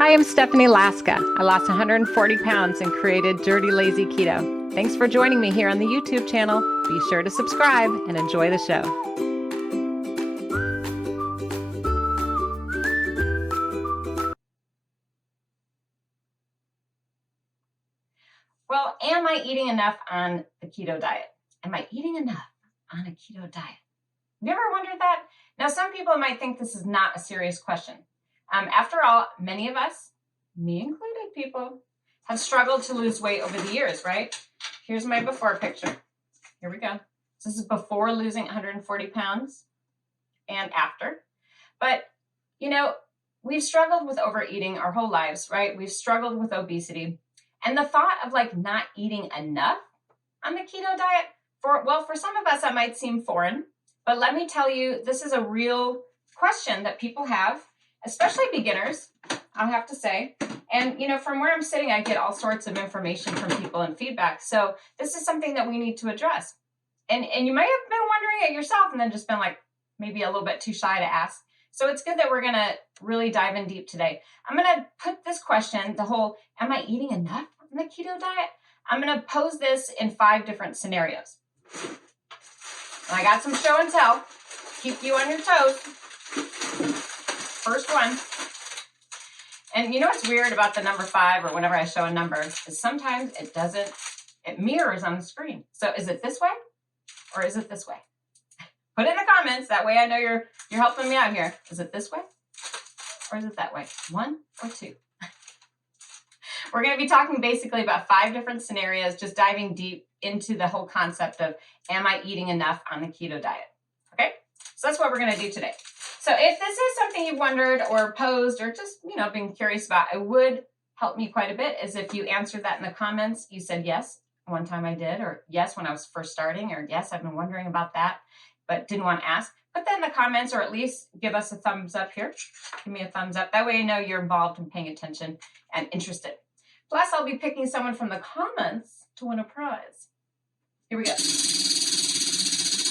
Hi, I'm Stephanie Laska. I lost 140 pounds and created Dirty Lazy Keto. Thanks for joining me here on the YouTube channel. Be sure to subscribe and enjoy the show. Well, am I eating enough on the keto diet? Am I eating enough on a keto diet? Have you ever wondered that? Now, some people might think this is not a serious question. After all, many of us, me included, people, have struggled to lose weight over the years, right? Here's my before picture. Here we go. This is before losing 140 pounds and after. But, you know, we've struggled with overeating our whole lives, right? We've struggled with obesity. And the thought of like not eating enough on the keto diet, for some of us, that might seem foreign. But let me tell you, this is a real question that people have, especially beginners, I'll have to say. And, you know, from where I'm sitting, I get all sorts of information from people and feedback. So this is something that we need to address. And you may have been wondering it yourself and then just been like maybe a little bit too shy to ask. So it's good that we're going to really dive in deep today. I'm going to put this question, the whole, am I eating enough on the keto diet? I'm going to pose this in 5 different scenarios. And I got some show and tell. Keep you on your toes. First one. And you know what's weird about the number 5 or whenever I show a number is sometimes it mirrors on the screen. So is it this way or is it this way? Put it in the comments. That way I know you're helping me out here. Is it this way or is it that way? 1 or 2? We're going to be talking basically about 5 different scenarios, just diving deep into the whole concept of, am I eating enough on the keto diet? Okay, so that's what we're going to do today. So if this is something you've wondered or posed or just, you know, been curious about, it would help me quite a bit is if you answered that in the comments. You said, yes, one time I did, or yes, when I was first starting, or yes, I've been wondering about that, but didn't want to ask. Put that in the comments, or at least give us a thumbs up here. Give me a thumbs up. That way I know you're involved and paying attention and interested. Plus, I'll be picking someone from the comments to win a prize. Here we go.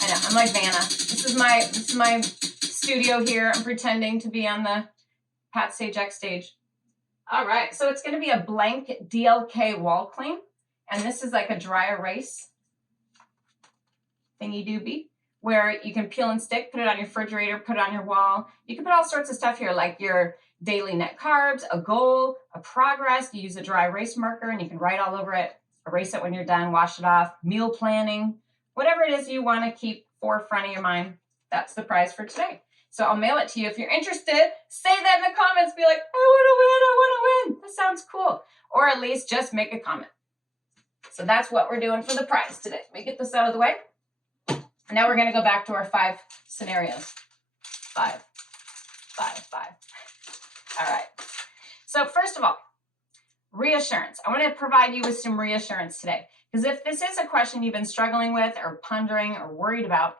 I know, I'm like Vanna. This is my studio here. I'm pretending to be on the Pat Sajak stage. All right, so it's going to be a blank DLK wall clean, and this is like a dry erase thingy doobie, where you can peel and stick, put it on your refrigerator, put it on your wall. You can put all sorts of stuff here, like your daily net carbs, a goal, a progress. You use a dry erase marker and you can write all over it, erase it when you're done, wash it off, meal planning, whatever it is you want to keep forefront of your mind. That's the prize for today. So I'll mail it to you. If you're interested, say that in the comments. Be like, I want to win. That sounds cool. Or at least just make a comment. So that's what we're doing for the prize today. Let me get this out of the way. Now we're going to go back to our 5 scenarios. 5. All right. So first of all, reassurance. I want to provide you with some reassurance today. Because if this is a question you've been struggling with or pondering or worried about,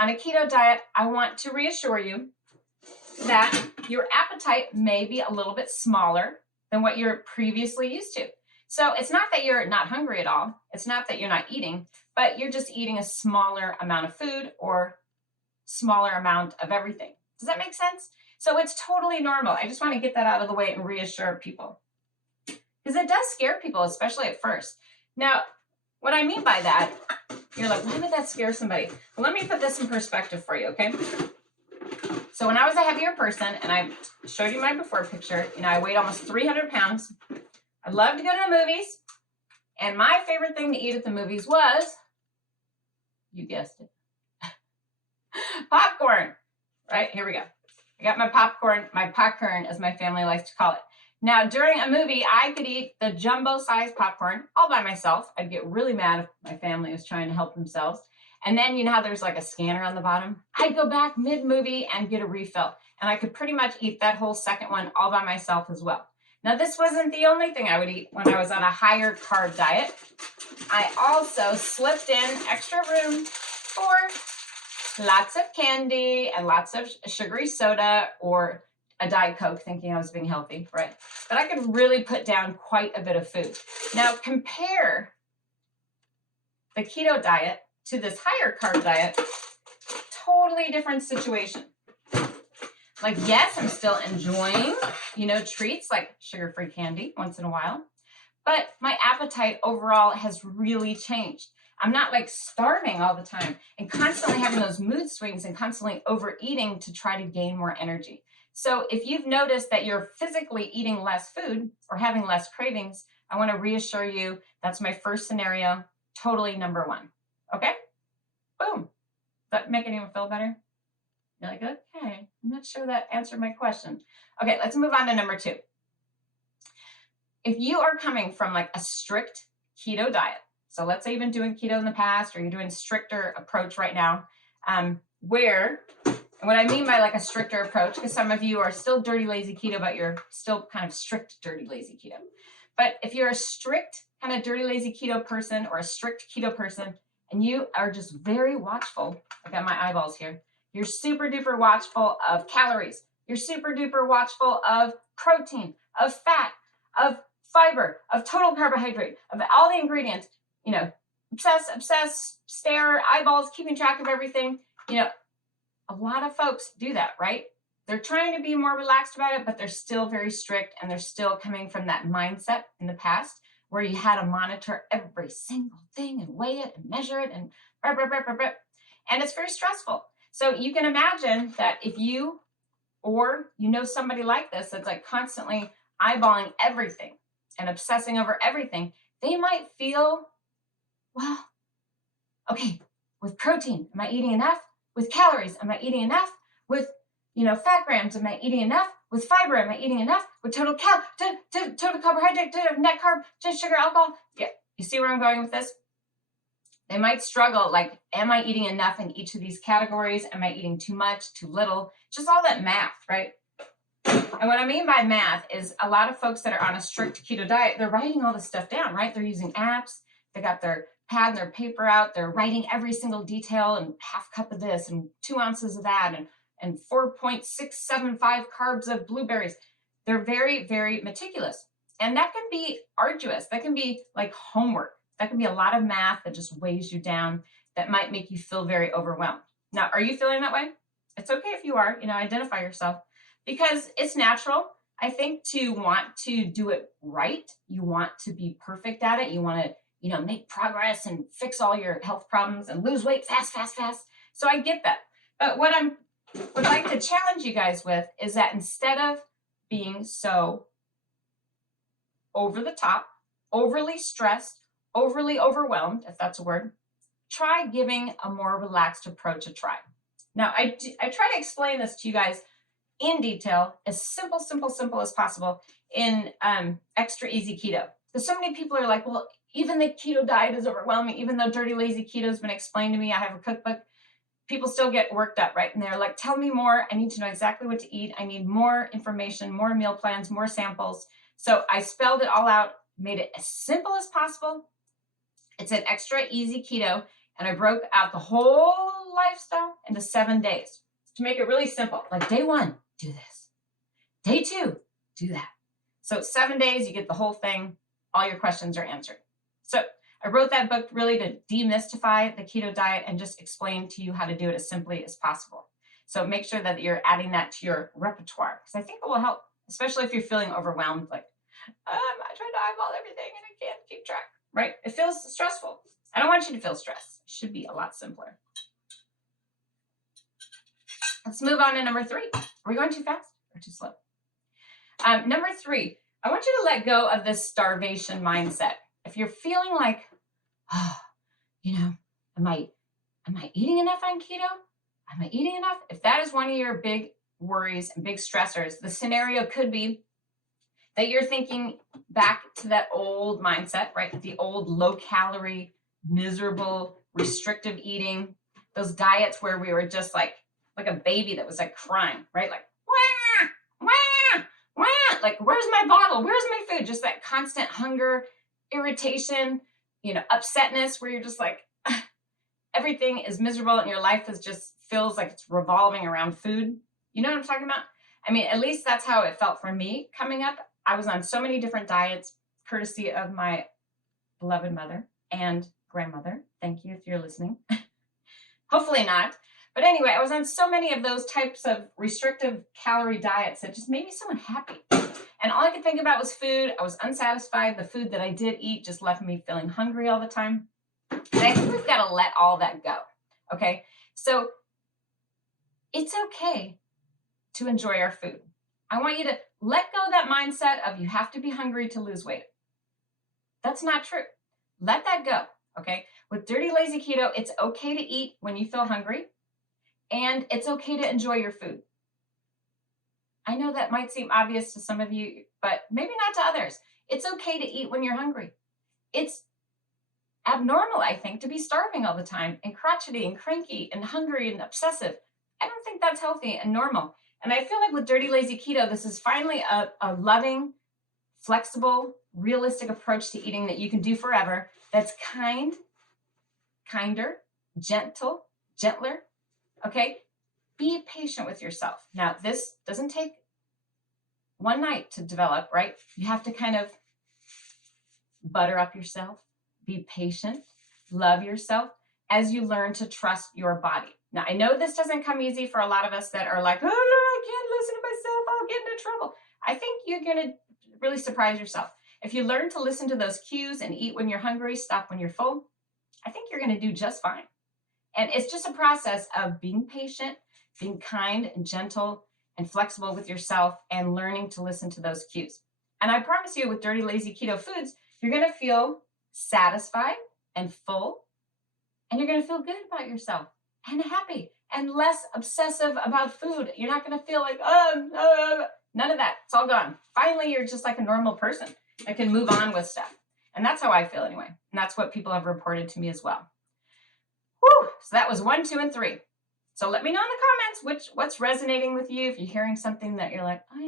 on a keto diet, I want to reassure you that your appetite may be a little bit smaller than what you're previously used to. So it's not that you're not hungry at all. It's not that you're not eating, but you're just eating a smaller amount of food or smaller amount of everything. Does that make sense? So it's totally normal. I just want to get that out of the way and reassure people. Because it does scare people, especially at first. Now, what I mean by that, you're like, why would that scare somebody? Well, let me put this in perspective for you, okay? So when I was a heavier person, and I showed you my before picture, you know, I weighed almost 300 pounds. I loved to go to the movies. And my favorite thing to eat at the movies was, you guessed it, popcorn. Right, here we go. I got my popcorn as my family likes to call it. Now, during a movie, I could eat the jumbo-sized popcorn all by myself. I'd get really mad if my family was trying to help themselves. And then, you know how there's like a scanner on the bottom? I'd go back mid-movie and get a refill. And I could pretty much eat that whole second one all by myself as well. Now, this wasn't the only thing I would eat when I was on a higher carb diet. I also slipped in extra room for lots of candy and lots of sugary soda or a Diet Coke, thinking I was being healthy, right? But I could really put down quite a bit of food. Now compare the keto diet to this higher carb diet, totally different situation. Like, yes, I'm still enjoying, you know, treats like sugar-free candy once in a while, but my appetite overall has really changed. I'm not like starving all the time and constantly having those mood swings and constantly overeating to try to gain more energy. So if you've noticed that you're physically eating less food or having less cravings, I want to reassure you that's my first scenario, totally number one. Okay? Boom. Does that make anyone feel better? You're like, okay, I'm not sure that answered my question. Okay, let's move on to number two. If you are coming from like a strict keto diet, so let's say you've been doing keto in the past or you're doing a stricter approach right now, and what I mean by like a stricter approach, because some of you are still dirty, lazy keto, but you're still kind of strict, dirty, lazy keto. But if you're a strict kind of dirty, lazy keto person or a strict keto person, and you are just very watchful, I got my eyeballs here, you're super duper watchful of calories, you're super duper watchful of protein, of fat, of fiber, of total carbohydrate, of all the ingredients, you know, obsess, stare, eyeballs, keeping track of everything. You know, a lot of folks do that, right? They're trying to be more relaxed about it, but they're still very strict and they're still coming from that mindset in the past where you had to monitor every single thing and weigh it and measure it and and it's very stressful. So you can imagine that if you or you know somebody like this that's like constantly eyeballing everything and obsessing over everything, they might feel, well, okay, with protein, am I eating enough? With calories, am I eating enough? With, you know, fat grams, am I eating enough? With fiber, am I eating enough? With total carbohydrate, net carb, sugar, alcohol. Yeah, you see where I'm going with this? They might struggle, like, am I eating enough in each of these categories? Am I eating too much, too little? Just all that math, right? And what I mean by math is a lot of folks that are on a strict keto diet, they're writing all this stuff down, right? They're using apps. They got their pad and their paper out. They're writing every single detail and half cup of this and 2 ounces of that and 4.675 carbs of blueberries. They're very, very meticulous. And that can be arduous. That can be like homework. That can be a lot of math that just weighs you down, that might make you feel very overwhelmed. Now, are you feeling that way? It's okay if you are, you know, identify yourself, because it's natural, I think, to want to do it right. You want to be perfect at it. You want to, you know, make progress and fix all your health problems and lose weight fast. So I get that. But what I would like to challenge you guys with is that instead of being so over the top, overly stressed, overly overwhelmed, if that's a word, try giving a more relaxed approach a try. Now, I try to explain this to you guys in detail, as simple as possible in Extra Easy Keto. Because so many people are like, well, even the keto diet is overwhelming, even though Dirty Lazy Keto has been explained to me, I have a cookbook, people still get worked up, right? And they're like, tell me more, I need to know exactly what to eat, I need more information, more meal plans, more samples. So I spelled it all out, made it as simple as possible. It's an Extra Easy Keto, and I broke out the whole lifestyle into 7 days to make it really simple. Like day 1, do this. Day 2, do that. So 7 days, you get the whole thing. All your questions are answered. So I wrote that book really to demystify the keto diet and just explain to you how to do it as simply as possible. So make sure that you're adding that to your repertoire, because I think it will help, especially if you're feeling overwhelmed, like, I tried to eyeball everything and I can't keep track, right? It feels stressful. I don't want you to feel stressed. It should be a lot simpler. Let's move on to number 3. Are we going too fast or too slow? Number 3, I want you to let go of this starvation mindset. If you're feeling like, oh, you know, am I eating enough on keto? Am I eating enough? If that is one of your big worries and big stressors, the scenario could be that you're thinking back to that old mindset, right? The old low calorie, miserable, restrictive eating, those diets where we were just like a baby that was like crying, right? Like, wah, wah, wah. Like, where's my bottle? Where's my food? Just that constant hunger, irritation, you know, upsetness where you're just like, everything is miserable and your life is just feels like it's revolving around food. You know what I'm talking about? I mean, at least that's how it felt for me coming up. I was on so many different diets, courtesy of my beloved mother and grandmother. Thank you if you're listening. Hopefully not. But anyway, I was on so many of those types of restrictive calorie diets that just made me so unhappy. And all I could think about was food. I was unsatisfied. The food that I did eat just left me feeling hungry all the time. And I think we've got to let all that go. Okay? So it's okay to enjoy our food. I want you to let go of that mindset of you have to be hungry to lose weight. That's not true. Let that go. Okay? With Dirty Lazy Keto, it's okay to eat when you feel hungry. And it's okay to enjoy your food. I know that might seem obvious to some of you, but maybe not to others. It's okay to eat when you're hungry. It's abnormal, I think, to be starving all the time and crotchety and cranky and hungry and obsessive. I don't think that's healthy and normal. And I feel like with Dirty Lazy Keto, this is finally a loving, flexible, realistic approach to eating that you can do forever. That's kind, kinder, gentler. Okay? Be patient with yourself. Now, this doesn't take one night to develop, right? You have to kind of butter up yourself, be patient, love yourself as you learn to trust your body. Now, I know this doesn't come easy for a lot of us that are like, oh, no, I can't listen to myself. I'll get into trouble. I think you're going to really surprise yourself. If you learn to listen to those cues and eat when you're hungry, stop when you're full, I think you're going to do just fine. And it's just a process of being patient, being kind and gentle and flexible with yourself and learning to listen to those cues. And I promise you with Dirty Lazy Keto foods, you're going to feel satisfied and full, and you're going to feel good about yourself and happy and less obsessive about food. You're not going to feel like, none of that. It's all gone. Finally, you're just like a normal person that can move on with stuff. And that's how I feel anyway. And that's what people have reported to me as well. Whew. So that was 1, 2, and 3. So let me know in the comments what's resonating with you. If you're hearing something that you're like, oh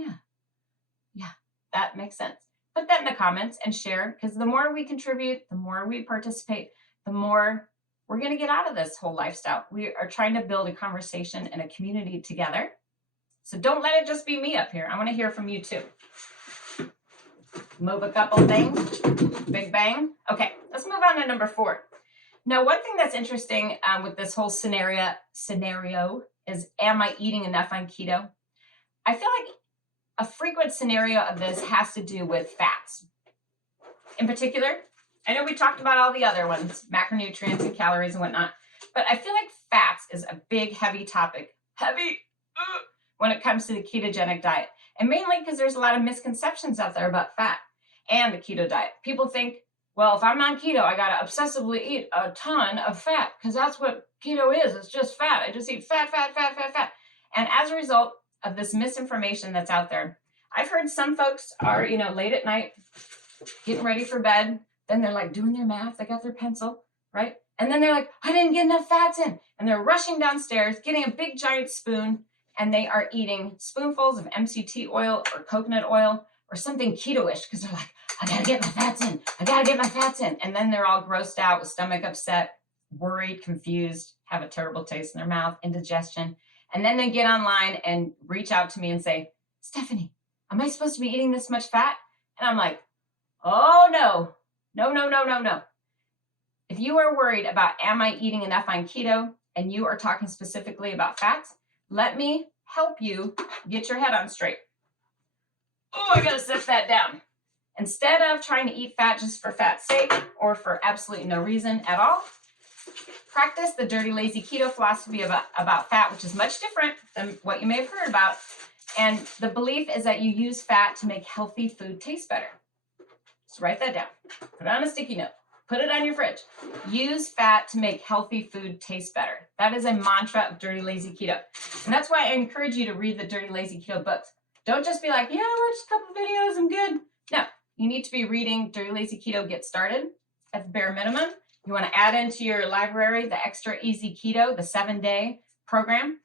yeah, that makes sense. Put that in the comments and share, because the more we contribute, the more we participate, the more we're going to get out of this whole lifestyle. We are trying to build a conversation and a community together. So don't let it just be me up here. I want to hear from you too. Move a couple things. Big bang. Okay, let's move on to number 4. Now, one thing that's interesting with this whole scenario is, am I eating enough on keto? I feel like a frequent scenario of this has to do with fats. In particular, I know we talked about all the other ones, macronutrients and calories and whatnot, but I feel like fats is a big, heavy topic. When it comes to the ketogenic diet. And mainly because there's a lot of misconceptions out there about fat and the keto diet. People think, well, if I'm on keto, I got to obsessively eat a ton of fat because that's what keto is. It's just fat. I just eat fat. And as a result of this misinformation that's out there, I've heard some folks are, late at night getting ready for bed. Then they're like doing their math. They got their pencil, right? And then they're like, I didn't get enough fats in. And they're rushing downstairs, getting a big giant spoon, and they are eating spoonfuls of MCT oil or coconut oil or something keto-ish because they're like, I gotta get my fats in. I gotta get my fats in. And then they're all grossed out with stomach upset, worried, confused, have a terrible taste in their mouth, indigestion. And then they get online and reach out to me and say, Stephanie, am I supposed to be eating this much fat? And I'm like, oh no. If you are worried about, am I eating enough on keto, and you are talking specifically about fats, let me help you get your head on straight. Oh, I gotta set that down. Instead of trying to eat fat just for fat's sake or for absolutely no reason at all, practice the Dirty Lazy Keto philosophy about fat, which is much different than what you may have heard about. And the belief is that you use fat to make healthy food taste better. So write that down. Put it on a sticky note. Put it on your fridge. Use fat to make healthy food taste better. That is a mantra of Dirty Lazy Keto. And that's why I encourage you to read the Dirty Lazy Keto books. Don't just be like, yeah, I watched a couple videos, I'm good. No, you need to be reading Dirty Lazy Keto Get Started at the bare minimum. You want to add into your library the Extra Easy Keto, the 7-day program.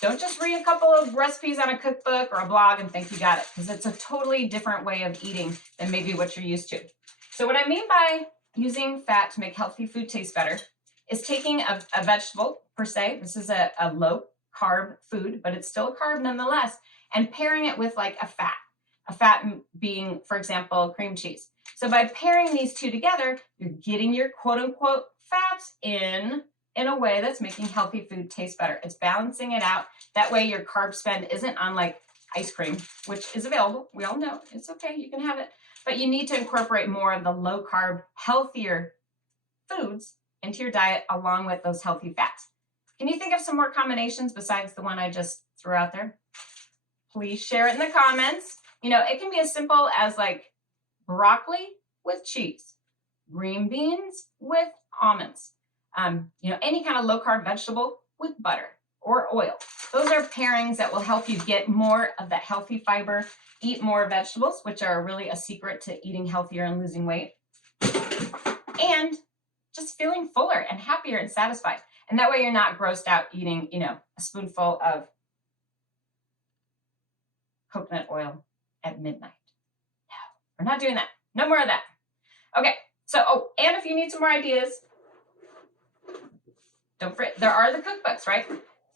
Don't just read a couple of recipes on a cookbook or a blog and think you got it, because it's a totally different way of eating than maybe what you're used to. So what I mean by using fat to make healthy food taste better is taking a vegetable, per se. This is a low carb food, but it's still a carb nonetheless, and pairing it with like a fat being, for example, cream cheese. So by pairing these two together, you're getting your quote unquote fats in in a way that's making healthy food taste better. It's balancing it out. That way your carb spend isn't on like ice cream, which is available. We all know it's okay. You can have it. But you need to incorporate more of the low carb, healthier foods into your diet along with those healthy fats. Can you think of some more combinations besides the one I just threw out there? Please share it in the comments. You know, it can be as simple as like broccoli with cheese, green beans with almonds, you know, any kind of low carb vegetable with butter or oil. Those are pairings that will help you get more of that healthy fiber, eat more vegetables, which are really a secret to eating healthier and losing weight, and just feeling fuller and happier and satisfied. And that way you're not grossed out eating, you know, a spoonful of coconut oil at midnight. No, we're not doing that. No more of that. Okay, so, oh, and if you need some more ideas, don't forget, there are the cookbooks, right?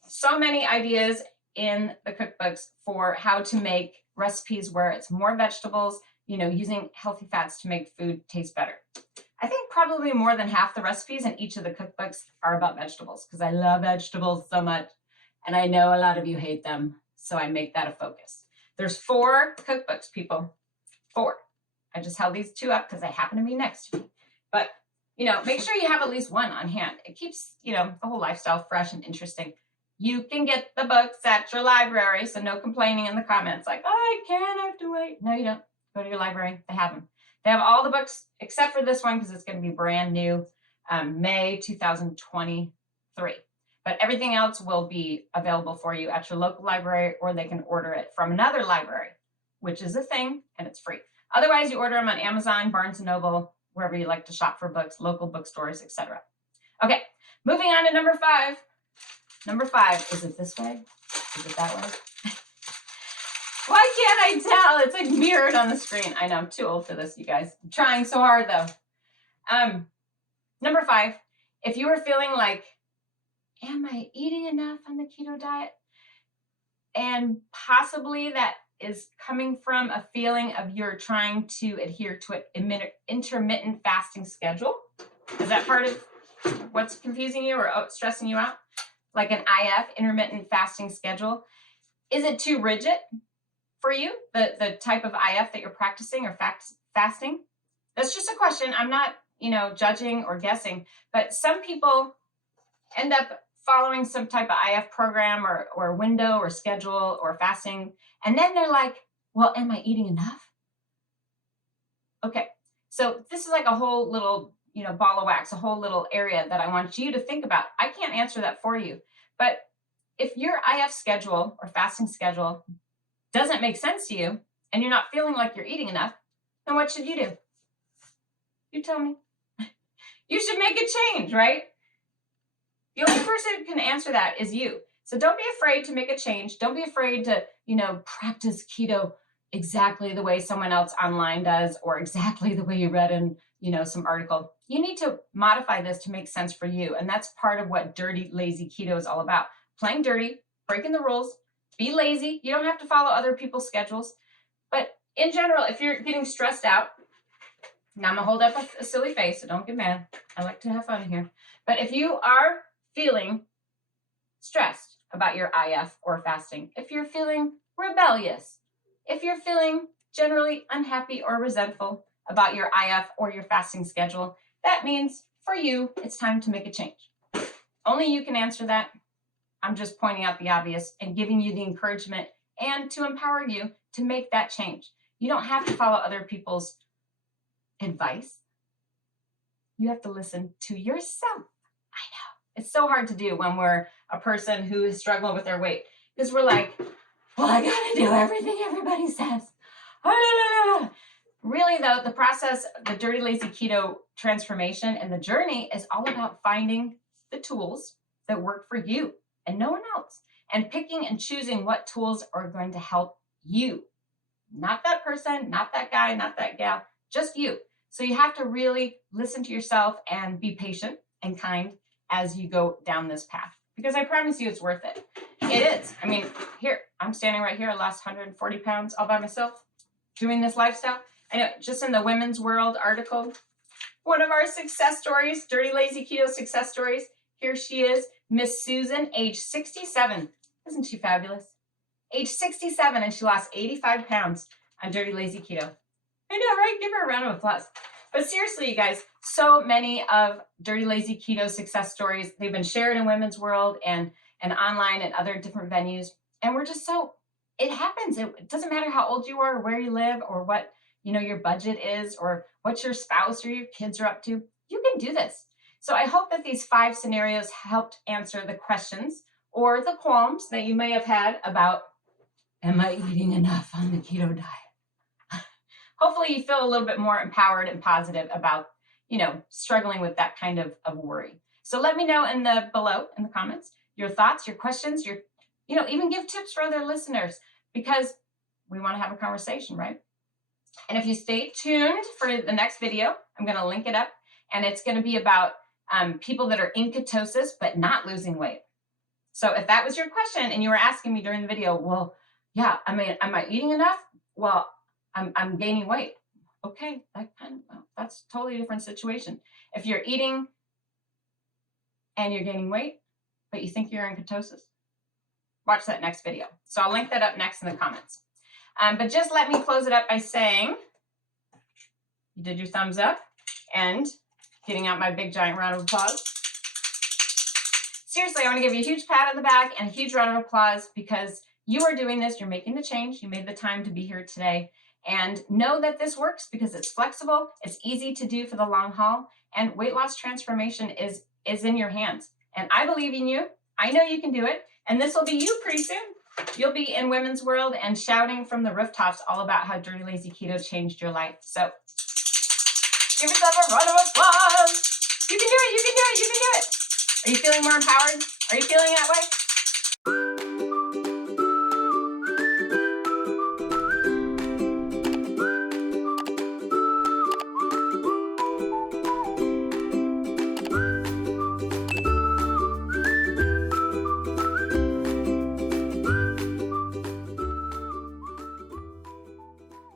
So many ideas in the cookbooks for how to make recipes where it's more vegetables, you know, using healthy fats to make food taste better. I think probably more than half the recipes in each of the cookbooks are about vegetables because I love vegetables so much. And I know a lot of you hate them, so I make that a focus. There's 4 cookbooks, people. 4. I just held these 2 up because they happen to be next to me. But, you know, make sure you have at least one on hand. It keeps, you know, the whole lifestyle fresh and interesting. You can get the books at your library, so no complaining in the comments like, oh, I can't, I have to wait. No, you don't. Go to your library. They have them. They have all the books except for this one because it's going to be brand new, May 2023. But everything else will be available for you at your local library, or they can order it from another library, which is a thing, and it's free. Otherwise, you order them on Amazon, Barnes & Noble, wherever you like to shop for books, local bookstores, etc. Okay, moving on to number 5. Number 5, is it this way? Is it that way? Why can't I tell? It's like mirrored on the screen. I know, I'm too old for this, you guys. I'm trying so hard, though. Number 5, if you are feeling like, am I eating enough on the keto diet? And possibly that is coming from a feeling of you're trying to adhere to an intermittent fasting schedule. Is that part of what's confusing you or stressing you out? Like an IF, intermittent fasting schedule. Is it too rigid for you, the type of IF that you're practicing or fasting? That's just a question. I'm not, you know, judging or guessing, but some people end up following some type of IF program or window or schedule or fasting. And then they're like, well, am I eating enough? Okay, so this is like a whole little, you know, ball of wax, a whole little area that I want you to think about. I can't answer that for you. But if your IF schedule or fasting schedule doesn't make sense to you and you're not feeling like you're eating enough, then what should you do? You tell me. You should make a change, right? The only person who can answer that is you. So don't be afraid to make a change. Don't be afraid to, you know, practice keto exactly the way someone else online does or exactly the way you read in, you know, some article. You need to modify this to make sense for you. And that's part of what dirty, lazy keto is all about. Playing dirty, breaking the rules, be lazy. You don't have to follow other people's schedules. But in general, if you're getting stressed out, now I'm going to hold up a silly face, so don't get mad. I like to have fun here. But if you are feeling stressed about your IF or fasting, if you're feeling rebellious, if you're feeling generally unhappy or resentful about your IF or your fasting schedule, that means for you, it's time to make a change. Only you can answer that. I'm just pointing out the obvious and giving you the encouragement and to empower you to make that change. You don't have to follow other people's advice. You have to listen to yourself. I know. It's so hard to do when we're a person who is struggling with their weight because we're like, well, I got to do everything everybody says. Really, though, the process, the dirty, lazy keto transformation and the journey is all about finding the tools that work for you and no one else, and picking and choosing what tools are going to help you. Not that person, not that guy, not that gal, just you. So you have to really listen to yourself and be patient and kind as you go down this path, because I promise you it's worth it. It is. I mean, here, I'm standing right here. I lost 140 pounds all by myself doing this lifestyle. I know, just in the Women's World article, one of our success stories, Dirty Lazy Keto success stories, Here she is, Miss Susan, age 67. Isn't she fabulous? Age 67, and she lost 85 pounds on Dirty Lazy Keto. I know, right? Give her a round of applause. But seriously, you guys, so many of Dirty Lazy Keto success stories, they've been shared in Women's World and online and other different venues. And we're just so, it happens. It doesn't matter how old you are or where you live or what, your budget is or what your spouse or your kids are up to. You can do this. So I hope that these 5 scenarios helped answer the questions or the qualms that you may have had about, am I eating enough on the keto diet? Hopefully you feel a little bit more empowered and positive about, struggling with that kind of worry. So let me know below in the comments, your thoughts, your questions, even give tips for other listeners, because we want to have a conversation, right? And if you stay tuned for the next video, I'm going to link it up, and it's going to be about people that are in ketosis but not losing weight. So if that was your question and you were asking me during the video, well, yeah, am I eating enough? Well, I'm gaining weight. Okay, that's a totally different situation. If you're eating and you're gaining weight, but you think you're in ketosis, watch that next video. So I'll link that up next in the comments. But just let me close it up by saying you did your thumbs up and getting out my big giant round of applause. Seriously, I want to give you a huge pat on the back and a huge round of applause because you are doing this. You're making the change. You made the time to be here today. And know that this works because it's flexible. It's easy to do for the long haul. And weight loss transformation is in your hands. And I believe in you. I know you can do it. And this will be you pretty soon. You'll be in Women's World and shouting from the rooftops all about how Dirty Lazy Keto changed your life. So give yourself a round of applause. You can do it. You can do it. You can do it. Are you feeling more empowered? Are you feeling that way?